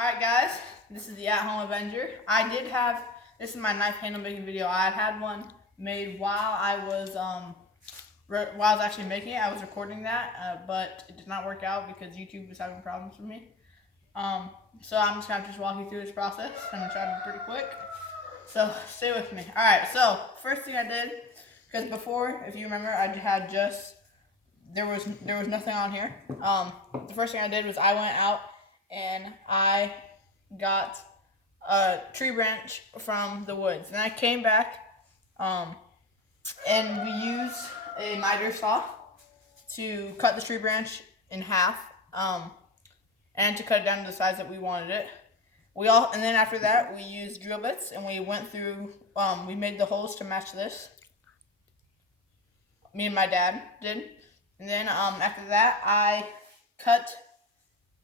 Alright guys, this is the At Home Avenger. This is my knife handle making video. I had one made while I was actually making it. I was recording that, but it did not work out because YouTube was having problems with me. So I'm just gonna walk you through this process. I'm gonna try to be pretty quick. So stay with me. Alright, so first thing I did, because before, if you remember, there was nothing on here. The first thing I did was I went out and I got a tree branch from the woods. And I came back, and we used a miter saw to cut the tree branch in half, and to cut it down to the size that we wanted it. And then after that, we used drill bits, and we went through, we made the holes to match this. Me and my dad did. And then after that, I cut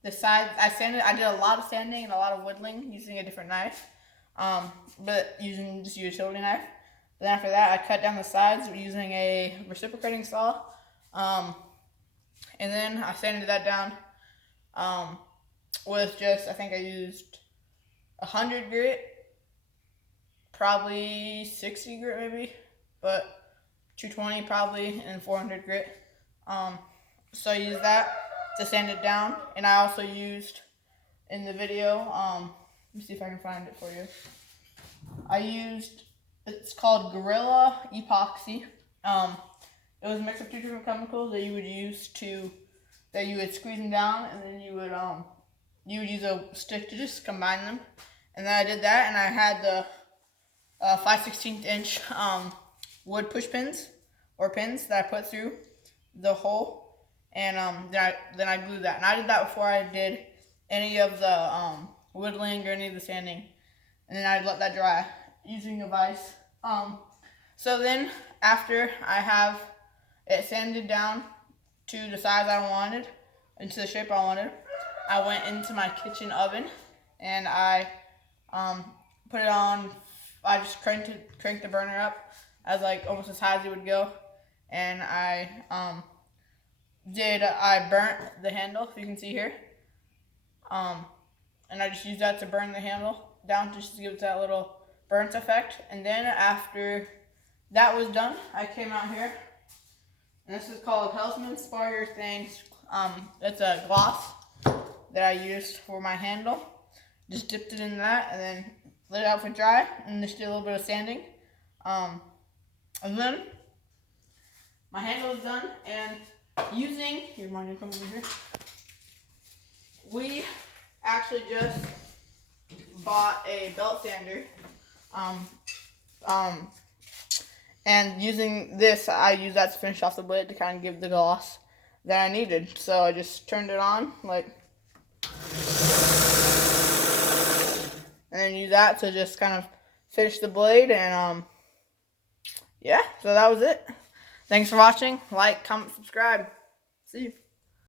the sides. I did a lot of sanding and a lot of whittling using a different knife, but using just a utility knife. Then after that, I cut down the sides using a reciprocating saw, and then I sanded that down with I think I used 100 grit, probably 60 grit maybe, but 220 probably, and 400 grit. So I used that to sand it down, and I also used in the video, let me see if I can find it for you. It's called Gorilla Epoxy. It was a mix of two different chemicals that you would squeeze them down, and then you would use a stick to just combine them. And then I did that, and I had the 5/16 inch wood push pins or pins that I put through the hole. And then I glued that. And I did that before I did any of the whittling or any of the sanding. And then I let that dry using a vise. So then after I have it sanded down to the size I wanted, into the shape I wanted, I went into my kitchen oven and I put it on. I just cranked the burner up as almost as high as it would go, and I burnt the handle, if you can see here, and I just used that to burn the handle down just to give it that little burnt effect. And then after that was done, I came out here, and this is called Hellsman Spar-Urethane. It's a gloss that I used for my handle. Just dipped it in that and then let it out for dry, and just did a little bit of sanding. And then my handle is done, and here, Martin, come over here. We actually just bought a belt sander, and using this, I use that to finish off the blade to kind of give the gloss that I needed. So I just turned it on, and then use that to just kind of finish the blade, and yeah, so that was it. Thanks for watching. Like, comment, subscribe. See you.